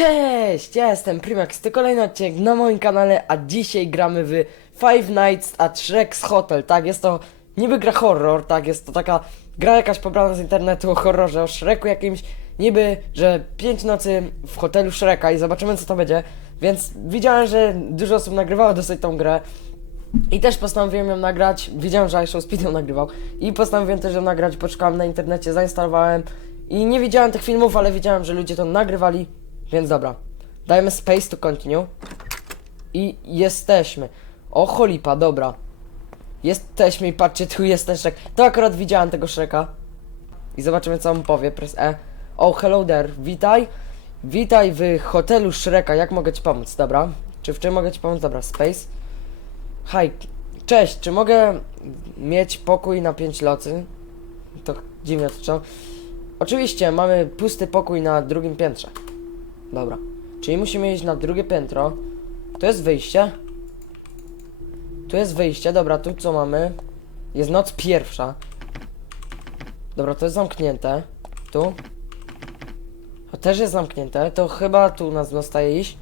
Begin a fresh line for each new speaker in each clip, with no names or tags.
Cześć, ja jestem Primax, to kolejny odcinek na moim kanale, a dzisiaj gramy w Five Nights at Shrek's Hotel, tak, jest to niby gra horror, tak, jest to taka gra jakaś pobrana z internetu o horrorze, o Shreku jakimś, niby, że pięć nocy w hotelu Shreka i zobaczymy co to będzie, więc widziałem, że dużo osób nagrywało dosyć tą grę, i też postanowiłem ją nagrać. Widziałem, że iShow Speed ją nagrywał. I postanowiłem też ją nagrać. Poszukałem na internecie, zainstalowałem. I nie widziałem tych filmów, ale widziałem, że ludzie to nagrywali. Więc dobra. Dajemy space to continue. I jesteśmy. O cholipa, dobra. Jesteśmy i patrzcie, tu jest ten. To akurat widziałem tego Shreka. I zobaczymy co on powie. Press E. O, hello there. Witaj. Witaj w hotelu Shreka. Jak mogę ci pomóc? Dobra. Czy w czym mogę ci pomóc? Dobra, space. Hej, cześć, czy mogę mieć pokój na 5 locy? To dziwnie to Oczywiście, mamy pusty pokój na drugim piętrze. Dobra, czyli musimy iść na drugie piętro. Tu jest wyjście. Tu jest wyjście, dobra, tu co mamy? Jest noc pierwsza. Dobra, to jest zamknięte. Tu. To też jest zamknięte, to chyba tu nas zostaje iść.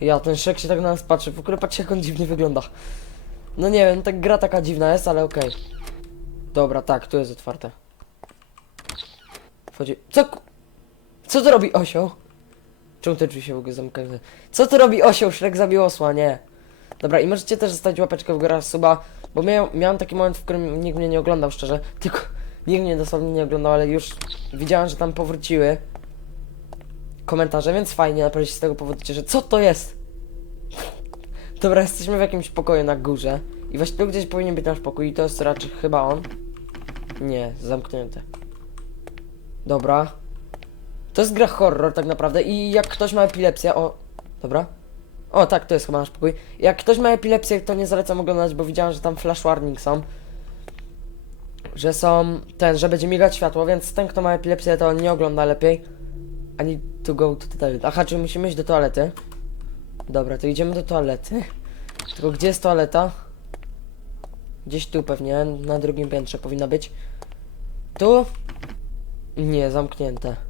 Ja, ten szek się tak na nas patrzy. W ogóle patrzcie jak on dziwnie wygląda. No nie wiem, tak gra taka dziwna jest, ale okej. Dobra, tak, tu jest otwarte. Wchodzi... Co? Co to robi osioł? Czemu te drzwi się w ogóle zamykają? Co to robi osioł? Szrek zabił osła, nie. Dobra, i możecie też zostawić łapeczkę w górę suba, bo miał, miałem taki moment, w którym nikt mnie nie oglądał, szczerze. Tylko nikt mnie dosłownie nie oglądał, ale już widziałem, że tam powróciły komentarze, więc fajnie, naprawdę się z tego powodu cieszę. Co to jest? Dobra, jesteśmy w jakimś pokoju na górze. I właśnie tu gdzieś powinien być nasz pokój i to jest raczej chyba on. Nie, zamknięte. Dobra. To jest gra horror tak naprawdę i jak ktoś ma epilepsję, o... Dobra. O, tak, to jest chyba nasz pokój. Jak ktoś ma epilepsję, to nie zalecam oglądać, bo widziałem, że tam flash warning są. Że są... ten, że będzie migać światło, więc ten, kto ma epilepsję, to nie ogląda lepiej. Ani to go to toilet. Aha, czy musimy iść do toalety? Dobra, to idziemy do toalety. Tylko gdzie jest toaleta? Gdzieś tu pewnie, na drugim piętrze powinna być. Tu? Nie, zamknięte.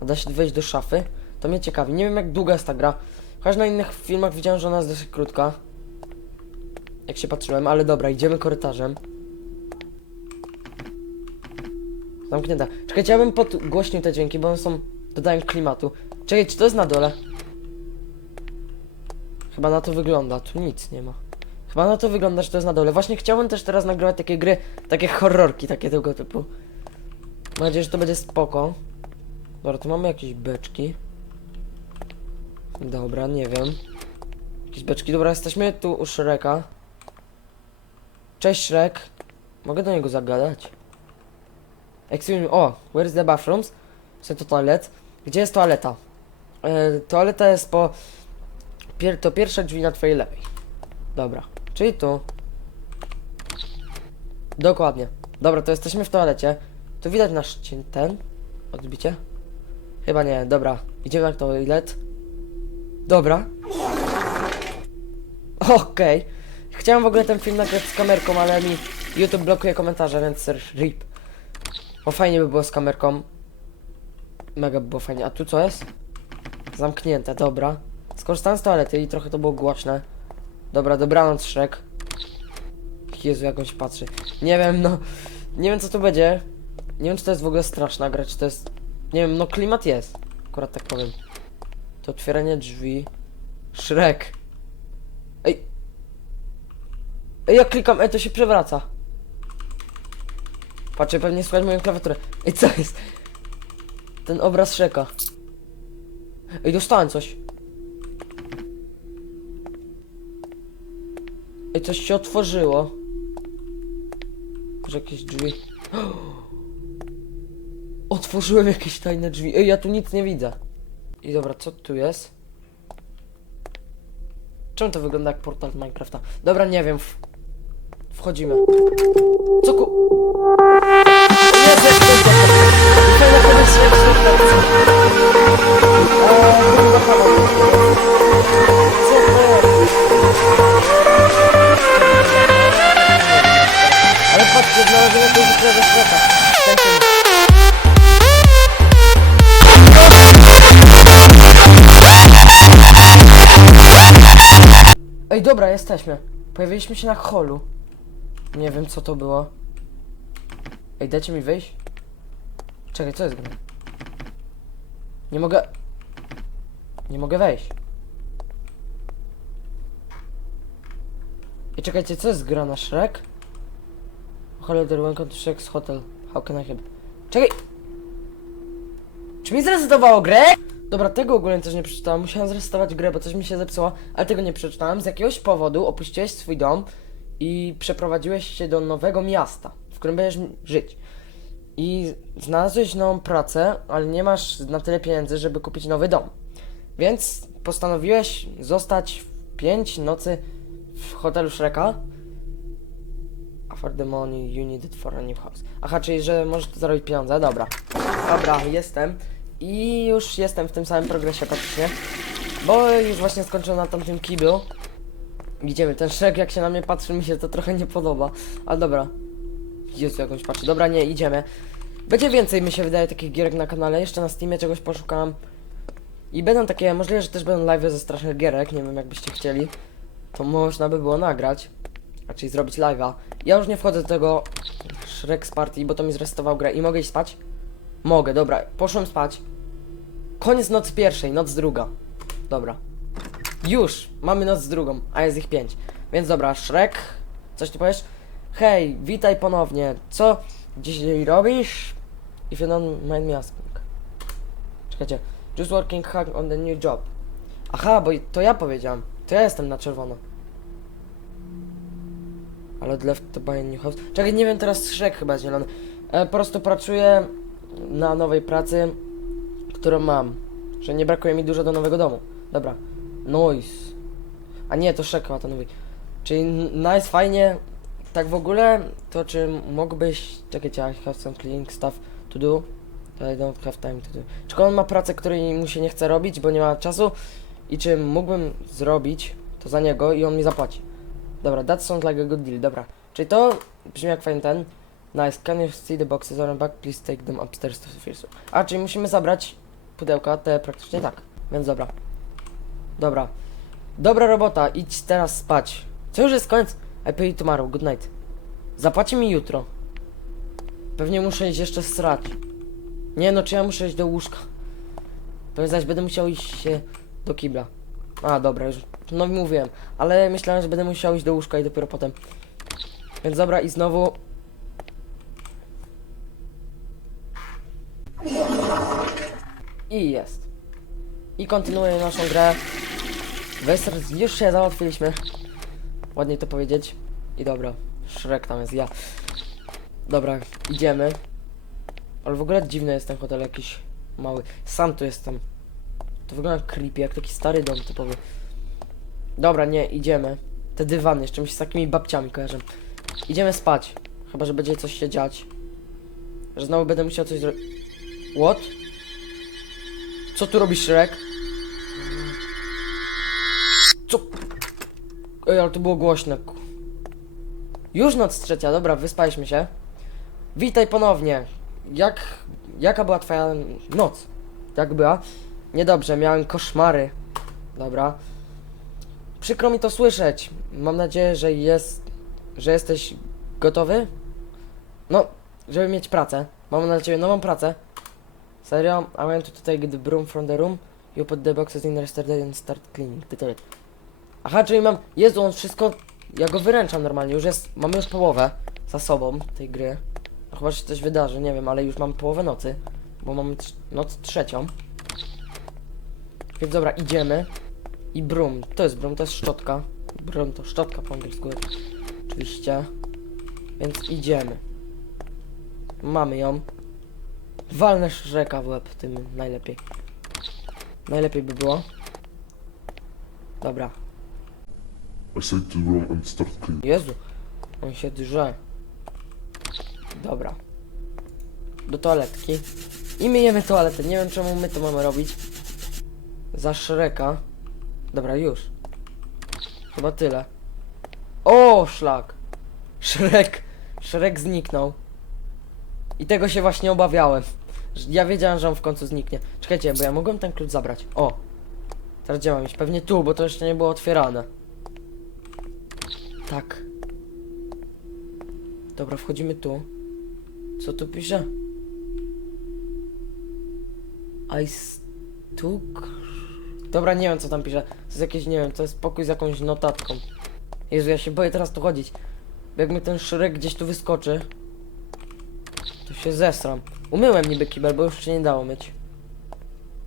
A da się wejść do szafy? To mnie ciekawi. Nie wiem jak długa jest ta gra. Chociaż na innych filmach widziałem, że ona jest dosyć krótka. Jak się patrzyłem, ale dobra, idziemy korytarzem. Zamknięta. Czekajcie, ja bym podgłośnił te dźwięki, bo one są... dodają klimatu. Czekaj, czy to jest na dole? Chyba na to wygląda, tu nic nie ma. Chyba na to wygląda, że to jest na dole. Właśnie chciałbym też teraz nagrywać takie gry, takie horrorki, takie tego typu. Mam nadzieję, że to będzie spoko. Dobra, tu mamy jakieś beczki. Dobra, nie wiem. Jakieś beczki, dobra, jesteśmy tu u Shreka. Cześć Shrek. Mogę do niego zagadać? Excuse me, o, where's the bathrooms? Co to toilet? Gdzie jest toaleta? E, toaleta jest po... Pier to pierwsze drzwi na twojej lewej. Dobra, czyli tu. Dokładnie. Dobra, to jesteśmy w toalecie. Tu widać nasz ten. Odbicie? Chyba nie, dobra. Idziemy na toilet. Dobra. Okej. Chciałem w ogóle ten film nagrać z kamerką, ale mi YouTube blokuje komentarze, więc rip. O fajnie by było z kamerką. Mega by było fajnie. A tu co jest? Zamknięte, dobra. Skorzystałem z toalety i trochę to było głośne. Dobra, dobranoc Shrek. Jezu, jak się patrzy. Nie wiem, no... Nie wiem, co to będzie. Nie wiem, czy to jest w ogóle straszna gra, czy to jest... Nie wiem, no klimat jest. Akurat tak powiem. To otwieranie drzwi. Shrek. Ej. Ej, jak klikam, ej, to się przewraca. Patrzę, pewnie słychać moją klawiaturę. Ej, co jest? Ten obraz Shreka. Ej, dostałem coś. Ej, coś się otworzyło. Może jakieś drzwi. Otworzyłem jakieś tajne drzwi. Ej, ja tu nic nie widzę. I dobra, co tu jest? Czemu to wygląda jak portal Minecrafta? Dobra, nie wiem. Wchodzimy. Dobra, jesteśmy. Pojawiliśmy się na holu. Nie wiem, co to było. Ej, dajcie mi wyjść. Czekaj, co jest? Nie mogę... Nie mogę wejść. I czekajcie, co jest gra na Shrek? Holiday welcome to Shrek's Hotel. How can I help? Czekaj! Czy mi zresetowało grę? Dobra, tego ogólnie też nie przeczytałem. Musiałem zresetować grę, bo coś mi się zepsuło, ale tego nie przeczytałem. Z jakiegoś powodu opuściłeś swój dom i przeprowadziłeś się do nowego miasta, w którym będziesz żyć. I znalazłeś nową pracę, ale nie masz na tyle pieniędzy, żeby kupić nowy dom. Więc postanowiłeś zostać w 5 nocy w hotelu Shreka. For the money you need it for a new house. Aha, czyli że możesz zarobić pieniądze, dobra. Dobra, jestem. I już jestem w tym samym progresie praktycznie. Bo już właśnie skończyłem na tamtym kiblu. Idziemy, ten Shrek jak się na mnie patrzy, mi się to trochę nie podoba. Ale dobra. Jezu, jakąś patrzy. Dobra, nie, idziemy. Będzie więcej, mi się wydaje, takich gierek na kanale. Jeszcze na Steamie czegoś poszukam. I będą takie, możliwe, że też będą live ze strasznych gierek, nie wiem jakbyście chcieli. To można by było nagrać. Raczej zrobić live'a. Ja już nie wchodzę do tego Shrek z Party, bo to mi zresetował grę. I mogę iść spać? Mogę, dobra. Poszłem spać. Koniec nocy pierwszej, noc druga. Dobra. Już! Mamy noc drugą, a jest ich pięć. Więc dobra, Shrek. Coś tu powiesz? Hej, witaj ponownie. Co dzisiaj robisz? If you don't mind me asking. Czekajcie. Just working hard on the new job. Aha, bo to ja powiedziałam. To ja jestem na czerwono. Ale left to buy a new house. Czekaj, nie wiem, teraz Shrek chyba jest zielony. E, po prostu pracuję na nowej pracy, którą mam. Że nie brakuje mi dużo do nowego domu. Dobra. Noise. A nie, to ma to nowy. Czyli nice, fajnie. Tak w ogóle, to czy mógłbyś... Czekajcie, I have some cleaning stuff to do. I don't have time to do. Czy on ma pracę, której mu się nie chce robić, bo nie ma czasu? I czy mógłbym zrobić to za niego i on mi zapłaci? Dobra, that sounds like a good deal, dobra. Czyli to brzmi jak fajny ten. Nice, can you see the boxes on the back? Please take them upstairs to the first. A, czyli musimy zabrać pudełka, te praktycznie tak. Więc dobra. Dobra. Dobra robota, idź teraz spać. Co już jest koniec? I pay you tomorrow, good night. Zapłaci mi jutro. Pewnie muszę iść jeszcze srać. Nie no, czy ja muszę iść do łóżka? Pewnie zaś będę musiał iść się do kibla. A, dobra, już. No mówiłem. Ale myślałem, że będę musiał iść do łóżka i dopiero potem. Więc dobra, i znowu... I jest. I kontynuuję naszą grę. Western już się załatwiliśmy. Ładniej to powiedzieć. I dobra. Shrek tam jest, ja. Dobra, idziemy. Ale w ogóle dziwny jest ten hotel jakiś mały. Sam tu jestem. To wygląda creepy, jak taki stary dom typowy. Dobra, nie, idziemy. Te dywany, jeszcze mi się z takimi babciami kojarzę. Idziemy spać. Chyba, że będzie coś się dziać. Że znowu będę musiał coś zrobić. What? Co tu robi Shrek? Co? Ej, ale to było głośne. Już noc trzecia, dobra, wyspaliśmy się. Witaj ponownie. Jak... Jaka była twoja noc? Jak była? Niedobrze, miałem koszmary. Dobra. Przykro mi to słyszeć. Mam nadzieję, że jest... że jesteś gotowy? No, żeby mieć pracę. Mam na ciebie nową pracę. Serio? I went to take the broom from the room. You put the boxes in yesterday and start cleaning toilet. Aha, czyli mam... Jezu, on wszystko... Ja go wyręczam normalnie. Już jest... Mamy już połowę za sobą tej gry. No chyba, się coś wydarzy, nie wiem, ale już mam połowę nocy. Bo mamy trz- noc trzecią. Więc dobra, idziemy. I broom. To jest broom, to jest szczotka. Broom to szczotka po angielsku. Oczywiście. Więc idziemy. Mamy ją. Walnę rzeka w łeb tym najlepiej. Najlepiej by było. Dobra. Jezu. On się drze. Dobra. Do toaletki. I myjemy toaletę. Nie wiem czemu my to mamy robić. Za Shreka. Dobra, już. Chyba tyle. O, szlak. Shrek. Shrek zniknął. I tego się właśnie obawiałem. Ja wiedziałem, że on w końcu zniknie. Czekajcie, bo ja mogłem ten klucz zabrać. O. Teraz gdzie mam iść? Pewnie tu, bo to jeszcze nie było otwierane. Tak. Dobra, wchodzimy tu. Co tu pisze? I stuk. Dobra, nie wiem co tam pisze. To jest jakieś, nie wiem, to jest pokój z jakąś notatką. Jezu, ja się boję teraz tu chodzić. Jak mi ten szrek gdzieś tu wyskoczy, się zesram. Umyłem niby kibel, bo już się nie dało myć.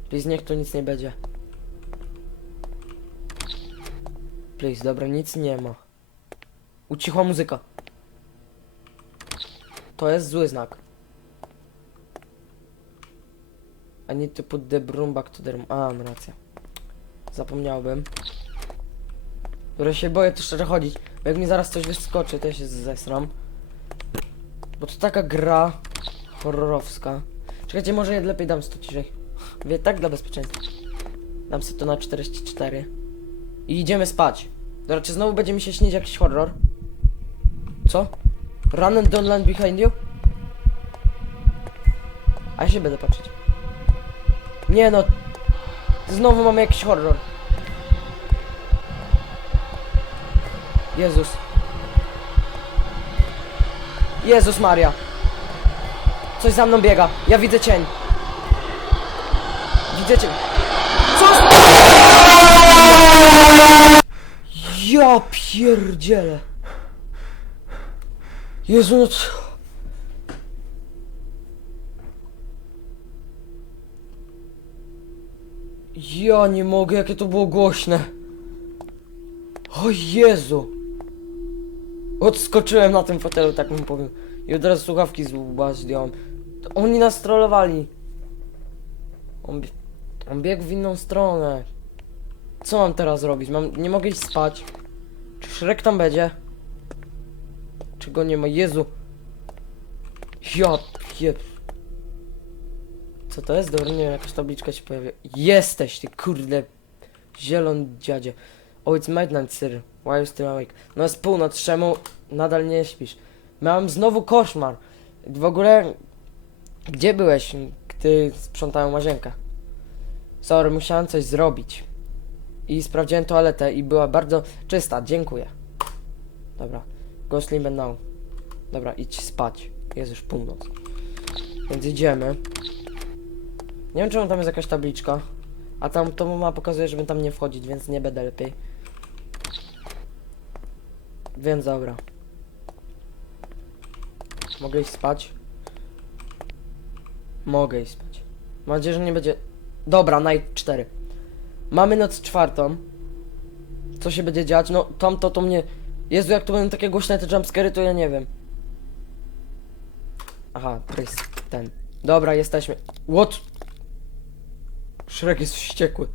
Please, niech tu nic nie będzie. Please, dobra, nic nie ma. Ucichła muzyka. To jest zły znak. I need to put the broom back to the room. A, mam rację. Zapomniałbym. Dobra, się boję tu szczerze chodzić, bo jak mi zaraz coś wyskoczy, to ja się zesram. Bo to taka gra horrorowska. Czekajcie, może je lepiej dam 100 ciszej. Wie, tak dla bezpieczeństwa. Dam sobie to na 44. I idziemy spać. Dobra, czy znowu będzie mi się śnić jakiś horror? Co? Run and don't land behind you? A ja się będę patrzeć. Nie no. Znowu mamy jakiś horror. Jezus. Jezus Maria. Coś za mną biega. Ja widzę cień. Widzę cień. Co? Ja pierdzielę. Jezu, no co? Ja nie mogę, jakie to było głośne. O Jezu. Odskoczyłem na tym fotelu, tak bym powiem. I od razu słuchawki z łba zdjąłem. Oni nas trollowali. On, on biegł w inną stronę. Co mam teraz robić? Mam, nie mogę iść spać. Czy Shrek tam będzie? Czy go nie ma? Jezu. Ja piep. Co to jest? Dobra, nie wiem, jakaś tabliczka się pojawia. Jesteś, ty kurde. Zielon dziadzie. Oh, it's midnight, sir. Why are you still awake? No jest północ, czemu nadal nie śpisz? Miałem znowu koszmar. W ogóle, gdzie byłeś, gdy sprzątałem łazienkę? Sorry, musiałem coś zrobić. I sprawdziłem toaletę i była bardzo czysta, dziękuję. Dobra, go sleep now. Dobra, idź spać. Jest już północ. Więc idziemy. Nie wiem czemu tam jest jakaś tabliczka. A tam to mama pokazuje, żeby tam nie wchodzić, więc nie będę lepiej. Więc dobra. Mogę iść spać? Mogę iść spać. Mam nadzieję, że nie będzie... Dobra, night 4. Mamy noc czwartą. Co się będzie dziać? No, tamto to mnie... Jezu, jak to będą takie głośne te jumpscary, to ja nie wiem. Aha, to jest ten. Dobra, jesteśmy. What? Shrek jest wściekły.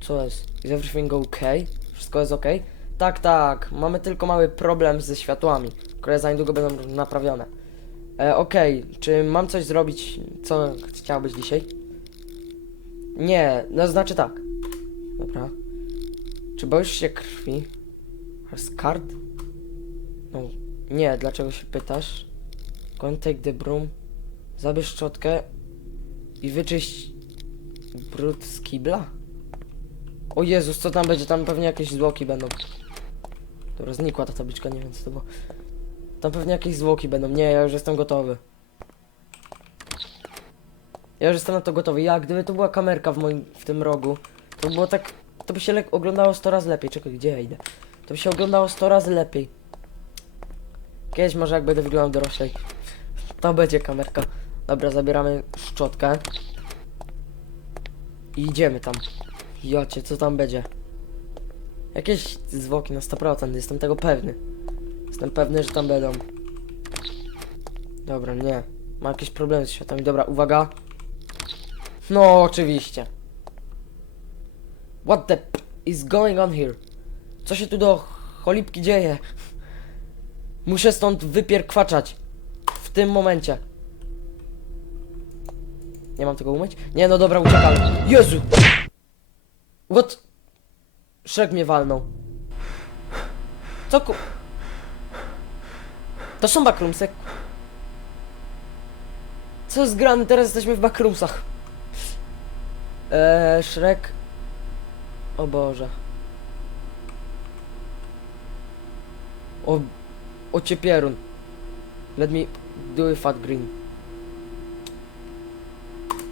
Co jest? Is everything okay? Wszystko jest okay? Tak, tak. Mamy tylko mały problem ze światłami, które za niedługo będą naprawione. E, okej, czy mam coś zrobić, co chciałbyś dzisiaj? Nie, no znaczy tak. Dobra. Czy boisz się krwi? Scarred? No, nie, dlaczego się pytasz? Take the broom. Zabierz szczotkę i wyczyść brud z kibla? O Jezus, co tam będzie? Tam pewnie jakieś zwłoki będą. Dobra, znikła ta tabliczka, nie wiem co to było. Tam pewnie jakieś zwłoki będą. Nie, ja już jestem gotowy. Ja już jestem na to gotowy. Ja, gdyby to była kamerka w moim, w tym rogu, to by było tak, to by się oglądało 100 razy lepiej. Czekaj, gdzie ja idę? To by się oglądało 100 razy lepiej. Kiedyś może jak będę wyglądał doroślej. To będzie kamerka. Dobra, zabieramy szczotkę. I idziemy tam. Jocie, co tam będzie? Jakieś zwłoki na 100%, jestem tego pewny. Jestem pewny, że tam będą. Dobra, nie. Ma jakieś problemy z światami. Dobra, uwaga. No, oczywiście. What the is going on here? Co się tu do cholipki dzieje? Muszę stąd wypierkwaczać. W tym momencie. Nie mam tego umyć? Nie, no dobra, uciekam. Jezu! What? Szrek mnie walnął. Co ku... To są backroomsy. Co jest grane? Teraz jesteśmy w backroomsach. Eee, Shrek... O Boże. O, ociepierun. Let me do it fat green.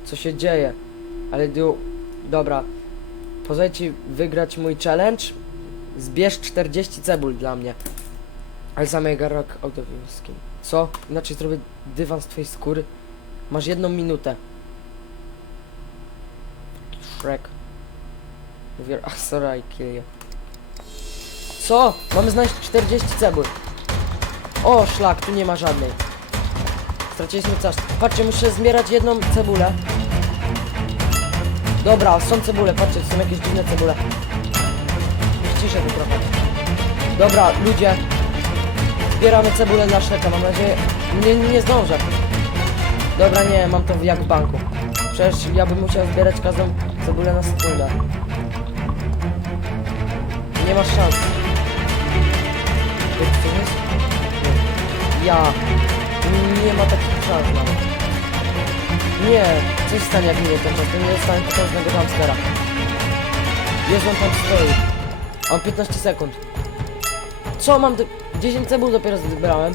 Co się dzieje? Ale do... Dobra. Pozwolę ci wygrać mój challenge. Zbierz 40 cebul dla mnie. Ale out of your skin. Co? Inaczej zrobię dywan z twojej skóry. Masz jedną minutę. Shrek. Mówię, a sorry, I kill you. Co? Mamy znaleźć 40 cebul. O, szlak, tu nie ma żadnej. Straciliśmy czas. Patrzcie, muszę zbierać jedną cebulę. Dobra, są cebule, patrzcie, są jakieś dziwne cebule. Ciszę tu trochę. Dobra, ludzie. Zbieramy cebulę dla Shreka, mam nadzieję... Nie, nie zdążę. Dobra, nie, mam to jak w banku. Przecież ja bym musiał zbierać każdą cebulę na sekundę. Nie masz szans. Jest? Ja. Nie ma takich szans nawet. Nie. Coś stanie jak mnie ten czas. To nie dostanie potężnego jumpscare'a. Jezu, on tam stoi. Mam 15 sekund. Co mam? Te... 10 cebul dopiero zbierałem.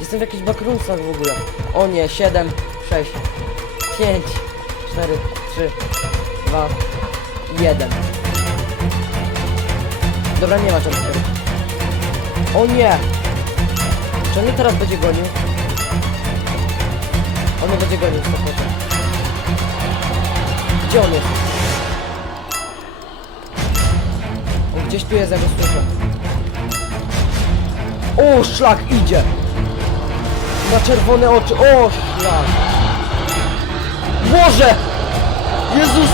Jestem w jakichś backroomsach w ogóle. O nie, 7, 6, 5, 4, 3, 2, 1. Dobra, nie ma czegoś. O nie! Czy on mnie teraz będzie gonił? On mnie będzie gonił, 100%. Gdzie on jest? O, gdzieś tu jest, ja go słyszę. O, szlak idzie! Ma czerwone oczy, o, szlak! Boże! Jezus!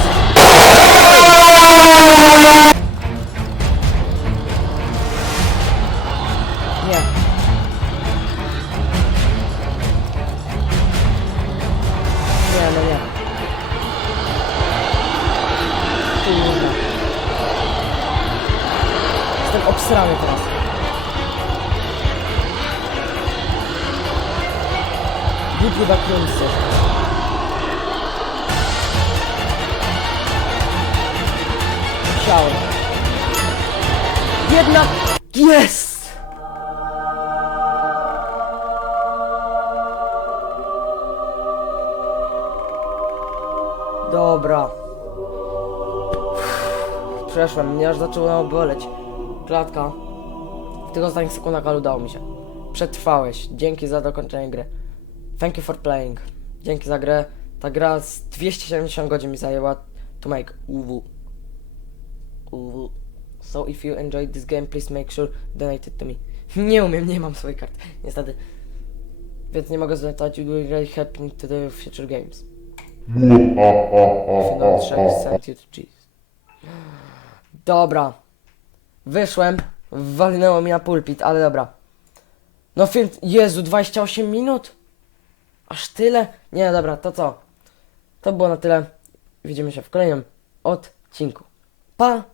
Głupie backroomsy. Chciałem. Jednak jest! Dobra. Przeszłem, mnie aż zaczęło boleć. Klatka. W tych ostatnich sekundach, ale udało mi się. Przetrwałeś. Dzięki za dokończenie gry. Thank you for playing. Dzięki za grę. Ta gra z 270 godzin mi zajęła to make UW. UW. So if you enjoyed this game, please make sure donate it to me. Nie umiem, nie mam swojej karty. Niestety. Więc nie mogę zlecać. You will really help me to the future games. You to Jesus. Dobra. Wyszłem. Walnęło mi na pulpit, ale dobra. No film... Jezu, 28 minut? Aż tyle? Nie, dobra, to co? To było na tyle. Widzimy się w kolejnym odcinku. Pa!